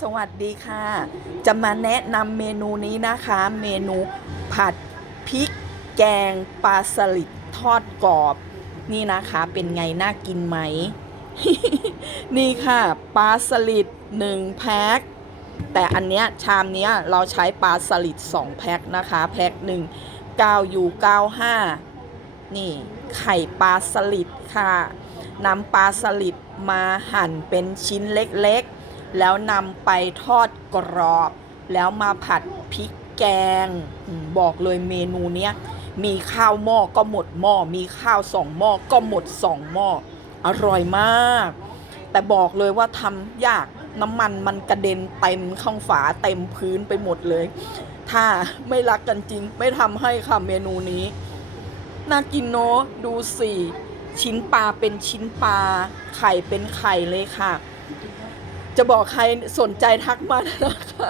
สวัสดีค่ะ จะมาแนะนำเมนูนี้นะคะ เมนูผัดพริกแกงปลาสลิดทอดกรอบ นี่นะคะเป็นไงน่ากินไหม นี่ค่ะปลาสลิด1แพ็คแต่อันเนี้ยชามเนี้ยเราใช้ปลาสลิด2แพ็คนะคะแพ็คหนึ่ง9อยู่95นี่ไข่ปลาสลิดค่ะนำปลาสลิดมาหั่นเป็นชิ้นเล็กๆ แล้วนำไปทอดกรอบ แล้วมาผัดพริกแกง บอกเลยเมนูเนี้ยมีข้าวหม้อก็หมดหม้อมีข้าวสองหม้อก็หมดสองหม้ออร่อยมาก แต่บอกเลยว่าทำยากน้ำมันมันกระเด็นเต็มข้างฝาเต็มพื้นไปหมดเลย ถ้าไม่รักกันจริง ไม่ทำให้ค่ะเมนูนี้ น่ากินเนาะดูสิ ชิ้นปลาเป็นชิ้นปลา ไข่เป็นไข่เลยค่ะ จะบอกใครสนใจทักมานะคะ